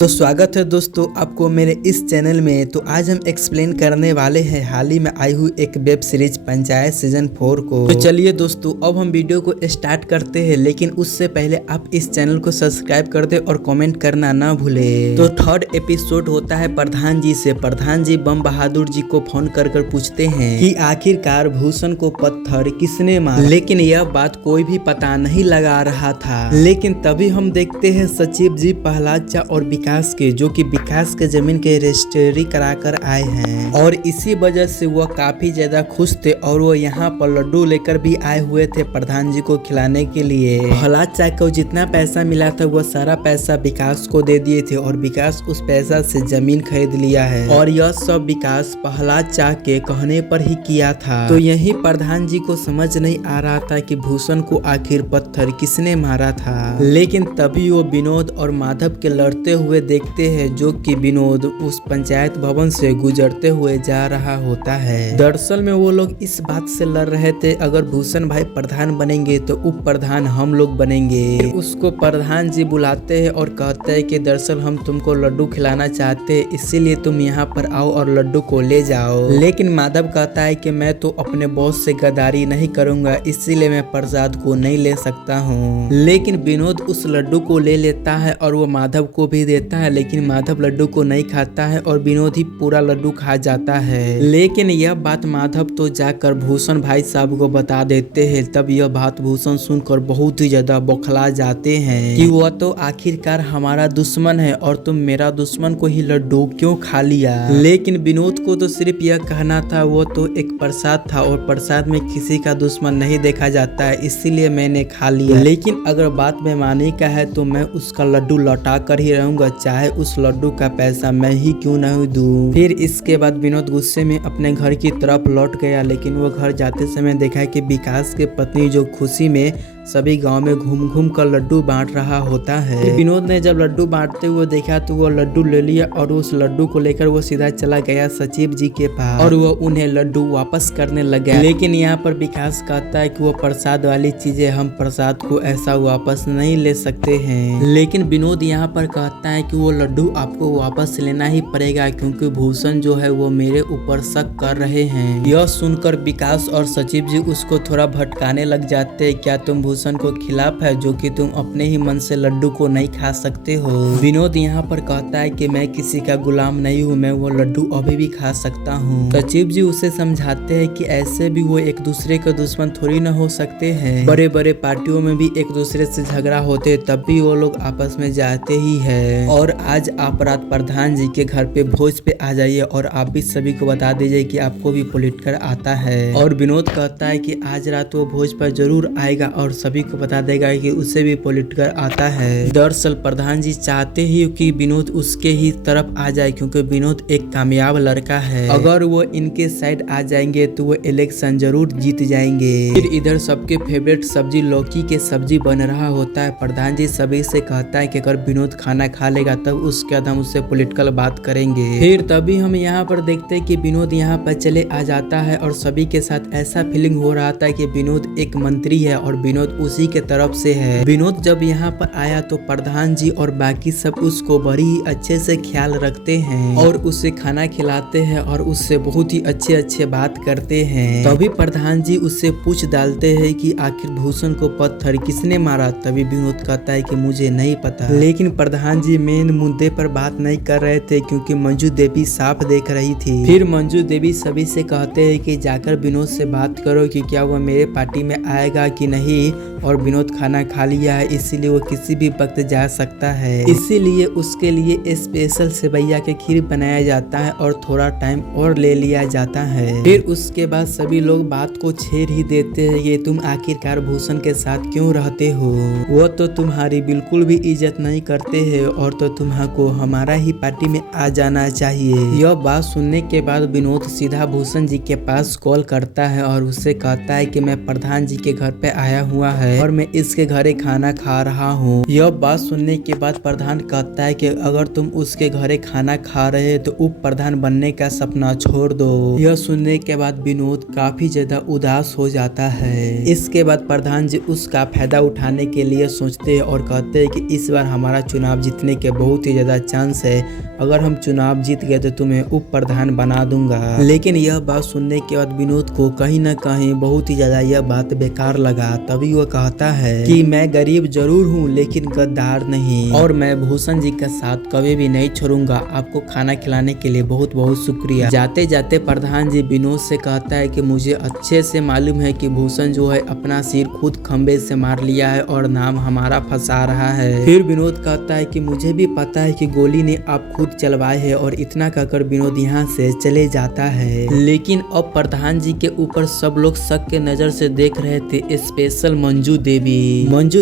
तो स्वागत है दोस्तों आपको मेरे इस चैनल में। तो आज हम एक्सप्लेन करने वाले हैं हाल ही में आई हुई एक वेब सीरीज पंचायत सीजन 4 को। तो चलिए दोस्तों अब हम वीडियो को स्टार्ट करते हैं, लेकिन उससे पहले आप इस चैनल को सब्सक्राइब कर दे और कमेंट करना ना भूले। तो थर्ड एपिसोड होता है प्रधान जी से। प्रधान जी बम बहादुर जी को फोन कर पूछते हैं कि आखिरकार भूषण को पत्थर किसने मारा, लेकिन यह बात कोई भी पता नहीं लगा रहा था। लेकिन तभी हम देखते हैं सचिव जी प्रहलाद चा और विकास के, जो कि विकास के जमीन के रजिस्ट्री करा कर आए हैं, और इसी वजह से वह काफी ज्यादा खुश थे और वो यहाँ पर लड्डू लेकर भी आए हुए थे प्रधान जी को खिलाने के लिए। प्रहलाद चा को जितना पैसा मिला था वह सारा पैसा विकास को दे दिए थे और विकास उस पैसा से जमीन खरीद लिया है, और यह सब विकास प्रहलाद चा के कहने पर ही किया था। तो यही प्रधान जी को समझ नहीं आ रहा था कि भूषण को आखिर पत्थर किसने मारा था। लेकिन तभी वो विनोद और माधव के लड़ते हुए देखते हैं, जो कि विनोद उस पंचायत भवन से गुजरते हुए जा रहा होता है। दरअसल में वो लोग इस बात से लड़ रहे थे, अगर भूषण भाई प्रधान बनेंगे तो उप प्रधान हम लोग बनेंगे। उसको प्रधान जी बुलाते हैं और कहते हैं कि दरअसल हम तुमको लड्डू खिलाना चाहते हैं, इसीलिए तुम यहाँ पर आओ और लड्डू को ले जाओ। लेकिन माधव कहता है कि मैं तो अपने बॉस से गद्दारी नहीं करूंगा, इसीलिए मैं प्रसाद को नहीं ले सकता हूँ। लेकिन विनोद उस लड्डू को ले लेता है और वो माधव को भी देता है, लेकिन माधव लड्डू को नहीं खाता है और विनोद ही पूरा लड्डू खा जाता है। लेकिन यह बात माधव तो जाकर भूषण भाई साहब को बता देते हैं। तब यह बात भूषण सुनकर बहुत ही ज्यादा बौखला जाते हैं कि वह तो आखिरकार हमारा दुश्मन है और तुम मेरा दुश्मन को ही लड्डू क्यों खा लिया। लेकिन विनोद को तो सिर्फ यह कहना था वो तो एक प्रसाद था और प्रसाद में किसी का दुश्मन नहीं देखा जाता है, इसीलिए मैंने खा लिया। लेकिन अगर बात बेईमानी का है तो मैं उसका लड्डू लौटा कर ही रहूंगा, चाहे उस लड्डू का पैसा मैं ही क्यों नहीं दूं। फिर इसके बाद विनोद गुस्से में अपने घर की तरफ लौट गया, लेकिन वो घर जाते समय देखा कि विकास के पत्नी जो खुशी में सभी गांव में घूम घूम कर लड्डू बांट रहा होता है। विनोद ने जब लड्डू बांटते हुए देखा तो वो लड्डू ले लिया और उस लड्डू को लेकर वो सीधा चला गया सचिव जी के पास और वो उन्हें लड्डू वापस करने लगा। लेकिन यहाँ पर विकास कहता है कि वो प्रसाद वाली चीजें हम प्रसाद को ऐसा वापस नहीं ले सकते हैं। लेकिन विनोद यहाँ पर कहता है कि वो लड्डू आपको वापस लेना ही पड़ेगा, क्योंकि भूषण जो है वो मेरे ऊपर शक कर रहे हैं। यह सुनकर विकास और सचिव जी उसको थोड़ा भटकाने लग जाते हैं। क्या तुम भूषण को खिलाफ है जो कि तुम अपने ही मन से लड्डू को नहीं खा सकते हो। विनोद यहाँ पर कहता है कि मैं किसी का गुलाम नहीं हूँ, मैं वो लड्डू अभी भी खा सकता हूँ। सचिव जी उसे समझाते हैं कि ऐसे भी वो एक दूसरे के दुश्मन थोड़ी न हो सकते हैं, बड़े बड़े पार्टियों में भी एक दूसरे से झगड़ा होते तब भी वो लोग आपस में जाते ही है। और आज आप रात प्रधान जी के घर पे भोज पे आ जाइए और आप भी सभी को बता दीजिए कि आपको भी पॉलिटिकल आता है। और विनोद कहता है कि आज रात वो भोज पर जरूर आएगा और सभी को बता देगा कि उसे भी पॉलिटिकल आता है। दरअसल प्रधान जी चाहते ही कि विनोद उसके ही तरफ आ जाए, क्योंकि विनोद एक कामयाब लड़का है। अगर वो इनके साइड आ जाएंगे तो वो इलेक्शन जरूर जीत जाएंगे। फिर इधर सबके फेवरेट सब्जी लौकी के सब्जी बन रहा होता है। प्रधान जी सभी से कहता है कि अगर विनोद खाना खा लेगा तब उसके बाद हम उससे पॉलिटिकल बात करेंगे। फिर तभी हम यहाँ पर देखते हैं कि विनोद यहाँ पर चले आ जाता है और सभी के साथ ऐसा फीलिंग हो रहा था कि विनोद एक मंत्री है और विनोद उसी के तरफ से है। विनोद जब यहाँ पर आया तो प्रधान जी और बाकी सब उसको बड़ी ही अच्छे से ख्याल रखते हैं और उसे खाना खिलाते हैं और उससे बहुत ही अच्छे अच्छे बात करते हैं। तभी प्रधान जी उससे पूछ डालते हैं कि आखिर भूषण को पत्थर किसने मारा। तभी विनोद कहता है कि मुझे नहीं पता। लेकिन प्रधान जी मेन मुद्दे पर बात नहीं कर रहे थे, क्योंकि मंजू देवी साफ देख रही थी। फिर मंजू देवी सभी से कहते हैं कि जाकर विनोद से बात करो कि क्या वो मेरे पार्टी में आएगा कि नहीं, और विनोद खाना खा लिया है इसीलिए वो किसी भी वक्त जा सकता है, इसीलिए उसके लिए स्पेशल सेवैया के खीर बनाया जाता है और थोड़ा टाइम और ले लिया जाता है। फिर उसके बाद सभी लोग बात को छेड़ ही देते हैं कि तुम आखिरकार भूषण के साथ क्यों रहते हो, वो तो तुम्हारी बिल्कुल भी इज्जत नहीं करते हैं और तो तुम्हारा हमारा ही पार्टी में आ जाना चाहिए। यह बात सुनने के बाद विनोद सीधा भूषण जी के पास कॉल करता है और उससे कहता है कि मैं प्रधान जी के घर पे आया हुआ है है और मैं इसके घरे खाना खा रहा हूँ। यह बात सुनने के बाद प्रधान कहता है कि अगर तुम उसके घरे खाना खा रहे तो उप प्रधान बनने का सपना छोड़ दो। यह सुनने के बाद विनोद काफी ज्यादा उदास हो जाता है। इसके बाद प्रधान जी उसका फायदा उठाने के लिए सोचते हैं और कहते हैं कि इस बार हमारा चुनाव जीतने के बहुत ही ज्यादा चांस है, अगर हम चुनाव जीत गए तो तुम्हें उप प्रधान बना दूंगा। लेकिन यह बात सुनने के बाद विनोद को कहीं न कहीं बहुत ही ज्यादा यह बात बेकार लगा। तभी वह कहता है कि मैं गरीब जरूर हूँ लेकिन गद्दार नहीं, और मैं भूषण जी का साथ कभी भी नहीं छोड़ूंगा। आपको खाना खिलाने के लिए बहुत बहुत शुक्रिया। जाते जाते प्रधान जी विनोद से कहता है कि मुझे अच्छे से मालूम है कि भूषण जो है अपना सिर खुद खंबे से मार लिया है और नाम हमारा फंसा रहा है। फिर विनोद कहता है कि मुझे भी पता है कि गोली ने आप खुद चलवाए है, और इतना कहकर विनोद यहाँ से चले जाता है। लेकिन अब प्रधान जी के ऊपर सब लोग शक के नजर से देख रहे थे, स्पेशल मंजू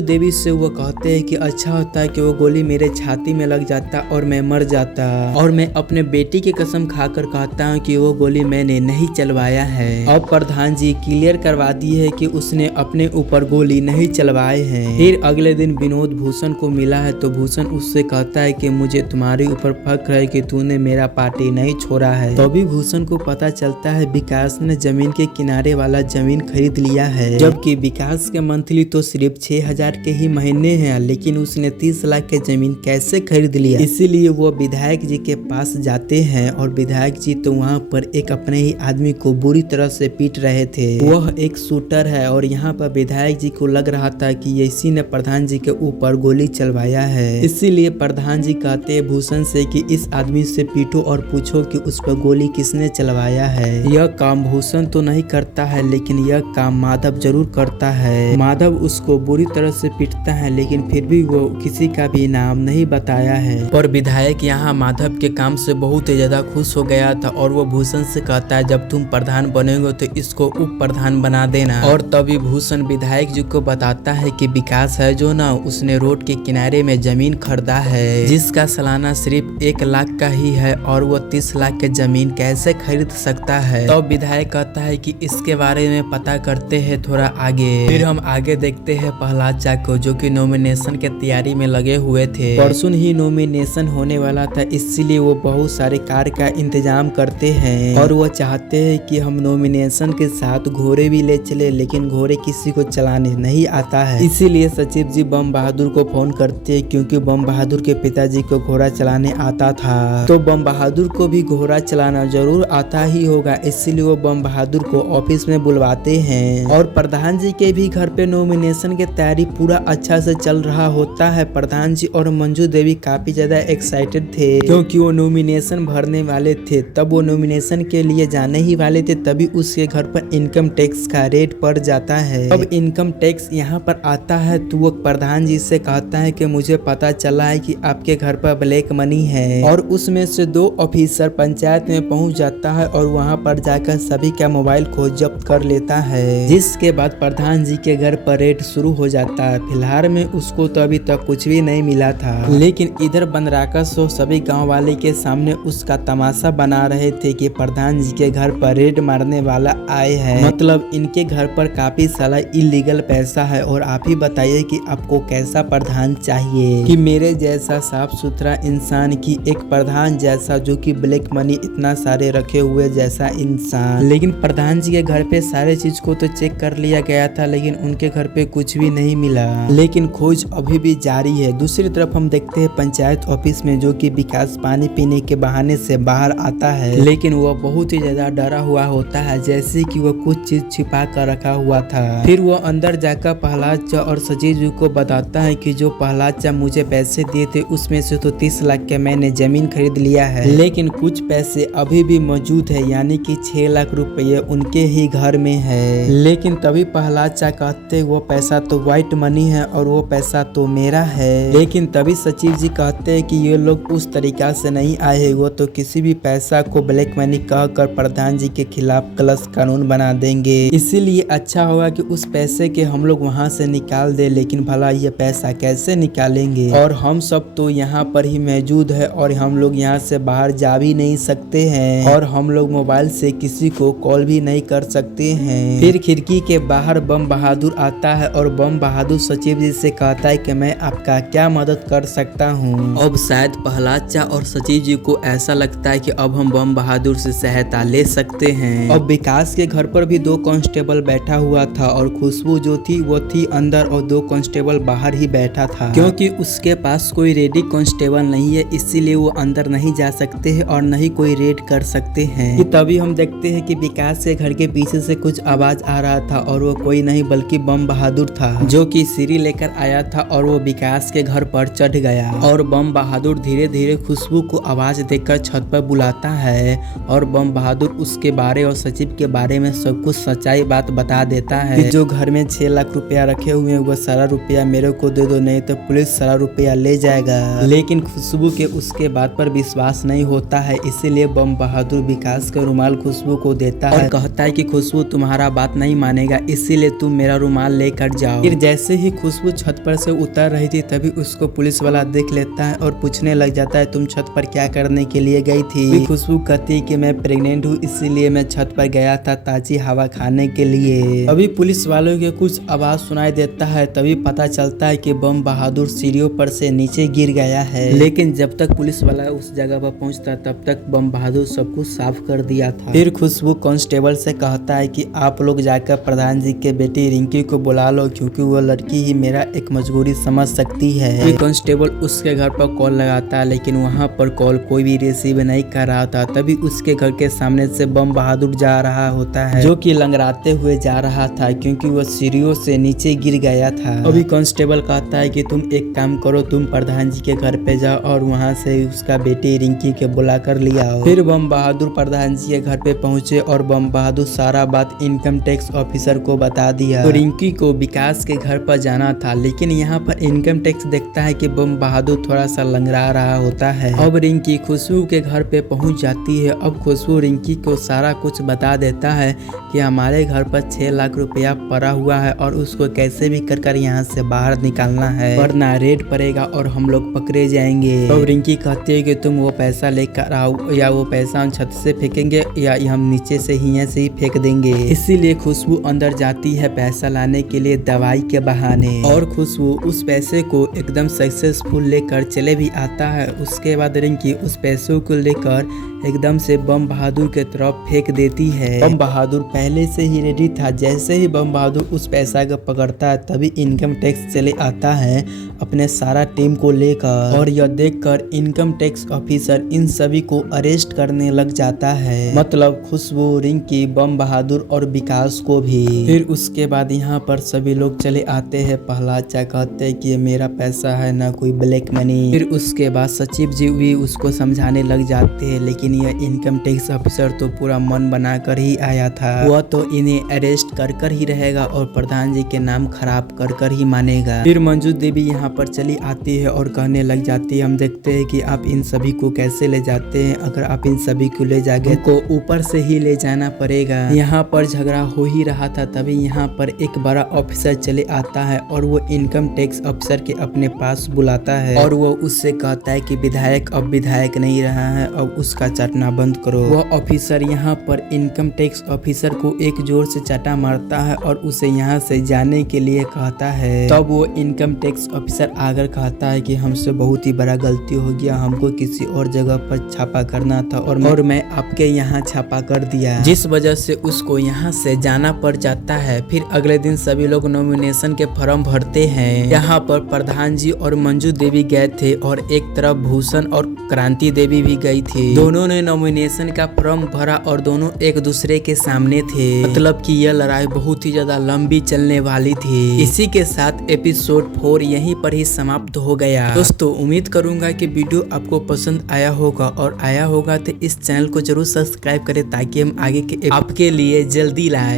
देवी से वो कहते हैं कि अच्छा होता है कि वो गोली मेरे छाती में लग जाता और मैं मर जाता, और मैं अपने बेटी की कसम खाकर कहता हूँ कि वो गोली मैंने नहीं चलवाया है। अब प्रधान जी क्लियर करवा दी है कि उसने अपने ऊपर गोली नहीं चलवाए हैं। फिर अगले दिन विनोद भूषण को मिला है तो भूषण उससे कहता है कि मुझे तुम्हारे ऊपर फक्र है कि तूने मेरा पार्टी नहीं छोड़ा है। तभी भूषण को पता चलता है विकास ने जमीन के किनारे वाला जमीन खरीद लिया है, जबकि विकास के मंथली तो सिर्फ 6000 के ही महीने हैं, लेकिन उसने 30 लाख के जमीन कैसे खरीद लिया। इसीलिए वो विधायक जी के पास जाते हैं और विधायक जी तो वहाँ पर एक अपने ही आदमी को बुरी तरह से पीट रहे थे। वह एक शूटर है और यहाँ पर विधायक जी को लग रहा था कि इसी ने प्रधान जी के ऊपर गोली चलवाया है। इसीलिए प्रधान जी कहते हैं भूषण से कि इस आदमी से पीटो और पूछो कि उस पर गोली किसने चलवाया है। यह काम भूषण तो नहीं करता है लेकिन यह काम माधव जरूर करता है। माधव उसको बुरी तरह से पीटता है लेकिन फिर भी वो किसी का भी नाम नहीं बताया है। पर विधायक यहाँ माधव के काम से बहुत ही ज्यादा खुश हो गया था और वो भूषण से कहता है जब तुम प्रधान बनेगे तो इसको उप प्रधान बना देना। और तभी भूषण विधायक जी को बताता है कि विकास है जो ना, उसने रोड के किनारे में जमीन खरीदा है जिसका सालाना सिर्फ 1 लाख का ही है और वो 30 लाख के जमीन कैसे खरीद सकता है। तो विधायक कहता है कि इसके बारे में पता करते हैं थोड़ा आगे। फिर हम आगे देखते हैं प्रहलाद चा को जो कि नॉमिनेशन के तैयारी में लगे हुए थे। परसों ही नॉमिनेशन होने वाला था, इसीलिए वो बहुत सारे कार का इंतजाम करते हैं और वो चाहते हैं कि हम नॉमिनेशन के साथ घोड़े भी ले चले, लेकिन घोड़े किसी को चलाने नहीं आता है। इसीलिए सचिव जी बम बहादुर को फोन करते हैं क्योंकि बम बहादुर के पिताजी को घोड़ा चलाने आता था। तो बम बहादुर को भी घोड़ा चलाना जरूर आता ही होगा, इसीलिए वो बम बहादुर को ऑफिस में बुलवाते हैं। और प्रधान जी के भी घर पे नॉमिनेशन की तैयारी पूरा अच्छा से चल रहा होता है। प्रधान जी और मंजू देवी काफी ज्यादा एक्साइटेड थे क्योंकि वो नॉमिनेशन भरने वाले थे। तब वो नॉमिनेशन के लिए जाने ही वाले थे तभी उसके घर पर इनकम टैक्स का रेट पड़ जाता है। अब इनकम टैक्स यहाँ पर आता है तो वो प्रधान जी से कहता है कि मुझे पता चला है कि आपके घर पर ब्लैक मनी है, और उसमें से 2 ऑफिसर पंचायत में पहुंच जाता है और वहां पर जाकर सभी का मोबाइल को जब्त कर लेता है। जिसके बाद प्रधान जी के घर पर रेड शुरू हो जाता है। फिलहाल में उसको तो अभी तक कुछ भी नहीं मिला था, लेकिन इधर बनराकस सभी गाँव वाले के सामने उसका तमाशा बना रहे थे कि प्रधान जी के घर पर रेड मारने वाला आए हैं, मतलब इनके घर पर काफी सारा इलीगल पैसा है। और आप ही बताइए कि आपको कैसा प्रधान चाहिए, कि मेरे जैसा साफ सुथरा इंसान की एक प्रधान जैसा जो कि ब्लैक मनी इतना सारे रखे हुए जैसा इंसान। लेकिन प्रधान जी के घर पे सारे चीज को तो चेक कर लिया गया था लेकिन उनके घर पे कुछ भी नहीं मिला, लेकिन खोज अभी भी जारी है। दूसरी तरफ हम देखते हैं पंचायत ऑफिस में जो कि विकास पानी पीने के बहाने से बाहर आता है, लेकिन वो बहुत ही ज्यादा डरा हुआ होता है जैसे कि वो कुछ चीज छिपा कर रखा हुआ था। फिर वो अंदर जाकर प्रहलाद चा और सचिव जी को बताता है कि जो प्रहलाद चा मुझे पैसे दिए थे उसमें से तो 30 लाख के मैंने जमीन खरीद लिया है, लेकिन कुछ पैसे अभी भी मौजूद है, यानी कि 6 लाख रुपए उनके ही घर में है। लेकिन तभी प्रहलाद चा कहते वो पैसा तो व्हाइट मनी है और वो पैसा तो मेरा है। लेकिन तभी सचिव जी कहते हैं कि ये लोग उस तरीका से नहीं आए हैं, वो तो किसी भी पैसा को ब्लैक मनी कहकर प्रधान जी के खिलाफ गलत कानून बना देंगे। इसीलिए अच्छा होगा कि उस पैसे के हम लोग वहाँ से निकाल दे, लेकिन भला ये पैसा कैसे निकालेंगे, और हम सब तो यहाँ पर ही मौजूद है और हम लोग यहाँ से बाहर जा भी नहीं सकते हैं और हम लोग मोबाइल से किसी को कॉल भी नहीं कर सकते हैं। फिर खिड़की के बाहर बम बहादुर आता है और बम बहादुर सचिव जी से कहता है कि मैं आपका क्या मदद कर सकता हूँ। अब शायद प्रहलाद चा और सचिव जी को ऐसा लगता है कि अब हम बम बहादुर से सहायता ले सकते हैं। अब विकास के घर पर भी 2 कांस्टेबल बैठा हुआ था और खुशबू जो थी वो थी अंदर और 2 कांस्टेबल बाहर ही बैठा था, क्योंकि उसके पास कोई रेडी कांस्टेबल नहीं है, इसीलिए वो अंदर नहीं जा सकते हैं और नहीं कोई रेड कर सकते हैं। कि तभी हम देखते हैं कि विकास के घर के पीछे से कुछ आवाज आ रहा था और वो कोई नहीं बल्कि बम बहादुर था, जो कि सीढ़ी लेकर आया था और वो विकास के घर पर चढ़ गया। और बम बहादुर धीरे धीरे खुशबू को आवाज देकर छत पर बुलाता है और बम बहादुर उसके बारे और सचिव के बारे में सब कुछ सच्चाई बात बता देता है कि जो घर में 6 लाख रुपया रखे हुए हैं वो सारा रुपया मेरे को दे दो, नहीं तो पुलिस सारा रुपया ले जाएगा। लेकिन खुशबू के उसके बात पर विश्वास नहीं होता है, इसीलिए बम बहादुर विकास का रुमाल खुशबू को देता है और कहता है कि खुशबू तुम्हारा बात नहीं मानेगा, इसीलिए तुम मेरा रुमाल लेकर जाओ। फिर जैसे ही खुशबू छत पर से उतर रही थी तभी उसको पुलिस वाला देख लेता है और पूछने लग जाता है तुम छत पर क्या करने के लिए गई थी। खुशबू कहती है कि मैं प्रेग्नेंट हूँ, इसीलिए मैं छत पर गया था ताजी हवा खाने के लिए। अभी पुलिस वालों के कुछ आवाज सुनाई देता है, तभी पता चलता है कि बम बहादुर सीढ़ियों पर से नीचे गिर गया है। लेकिन जब तक पुलिस वाला उस जगह पर पहुंचता तब तक बम बहादुर सब कुछ साफ कर दिया था। फिर खुशबू कांस्टेबल से कहता है कि आप लोग जाकर प्रधान जी के बेटी रिंकी को बुला लो, क्योंकि वो लड़की ही मेरा एक मजबूरी समझ सकती है। कांस्टेबल उसके घर पर कॉल लगाता है, लेकिन वहाँ पर कॉल कोई भी रिसीव नहीं कर रहा था। तभी उसके घर के सामने से बम बहादुर जा रहा होता है, जो कि लंगड़ाते हुए जा रहा था क्योंकि वो सीढ़ियों से नीचे गिर गया था। अभी कांस्टेबल कहता है कि तुम एक काम करो, तुम प्रधान जी के घर पे जाओ और वहाँ से उसका बेटी रिंकी के बुला कर लिया आओ। फिर बम बहादुर प्रधान जी के घर पे पहुँचे और बम बहादुर सारा बात इनकम टैक्स ऑफिसर को बता दिया। तो रिंकी को विकास के घर पर जाना था, लेकिन यहाँ पर इनकम टैक्स देखता है कि बम बहादुर थोड़ा सा लंगड़ा रहा होता है। अब रिंकी खुशबू के घर पे पहुँच जाती है। अब खुशबू रिंकी को सारा कुछ बता देता है कि हमारे घर पर 6 लाख रुपया पड़ा हुआ है और उसको कैसे भी कर यहाँ से बाहर निकालना है, वरना रेड पड़ेगा और हम लोग पकड़े जाएंगे। तो रिंकी कहती है कि तुम वो पैसा लेकर आओ, या वो पैसा हम छत से फेंकेंगे या हम नीचे से ही से ही फेंक देंगे। इसीलिए खुशबू अंदर जाती है पैसा लाने के लिए दवाई के बहाने, और खुशबू उस पैसे को एकदम सक्सेसफुल लेकर चले भी आता है। उसके बाद रिंकी उस पैसों को लेकर एकदम से बम बहादुर के तरफ फेंक देती है। बम बहादुर पहले से ही रेडी था। जैसे ही बम बहादुर उस पैसा को पकड़ता है तभी इनकम टैक्स चले आता है अपने सारा टीम को लेकर, और यह देखकर इनकम टैक्स ऑफिसर इन सभी को अरेस्ट करने लग जाता है, मतलब खुशबू, रिंकी, बम बहादुर और विकास को भी। फिर उसके बाद यहाँ पर सभी लोग चले आते हैं। प्रहलाद चा कहते हैं कि ये मेरा पैसा है, ना कोई ब्लैक मनी। फिर उसके बाद सचिव जी भी उसको समझाने लग जाते हैं, लेकिन यह इनकम टैक्स ऑफिसर तो पूरा मन बनाकर ही आया था, वह तो इन्हें अरेस्ट कर ही रहेगा और प्रधान जी के नाम खराब कर ही मानेगा। फिर मंजू देवी यहाँ पर चली आती है और कहने लग जाती है, हम देखते हैं कि आप इन सभी को कैसे ले जाते हैं, अगर आप इन सभी को ले जाएंगे को ऊपर से ही ले जाना पड़ेगा। यहाँ पर झगड़ा हो ही रहा था, तभी यहाँ पर एक बड़ा ऑफिसर चले आता है और वो इनकम टैक्स ऑफिसर के अपने पास बुलाता है और वो उससे कहता है कि विधायक अब विधायक नहीं रहा है, अब उसका चाटना बंद करो। वह ऑफिसर यहाँ पर इनकम टैक्स ऑफिसर को एक जोर से चाटा मारता है और उसे यहाँ से जाने के लिए कहता है। तब वो इनकम टैक्स ऑफिसर आकर कहता है कि हमसे बहुत ही बड़ा गलती हो गया, हमको किसी और जगह पर छापा करना था और मैं आपके यहाँ छापा कर दिया, जिस वजह से उसको यहाँ से जाना पड़ जाता है। फिर अगले दिन सभी लोग नॉमिनेशन के फॉर्म भरते हैं। यहाँ पर प्रधान जी और मंजू देवी गए थे और एक तरफ भूषण और क्रांति देवी भी गई थी। दोनों ने नॉमिनेशन का फॉर्म भरा और दोनों एक दूसरे के सामने थे, मतलब कि यह लड़ाई बहुत ही ज्यादा लंबी चलने वाली थी। इसी के साथ एपिसोड 4 यहीं पर ही समाप्त हो गया। दोस्तों उम्मीद करूंगा कि वीडियो आपको पसंद आया होगा, और आया होगा तो इस चैनल को जरूर सब्सक्राइब करें ताकि हम आगे के आपके लिए जल्दी लाए।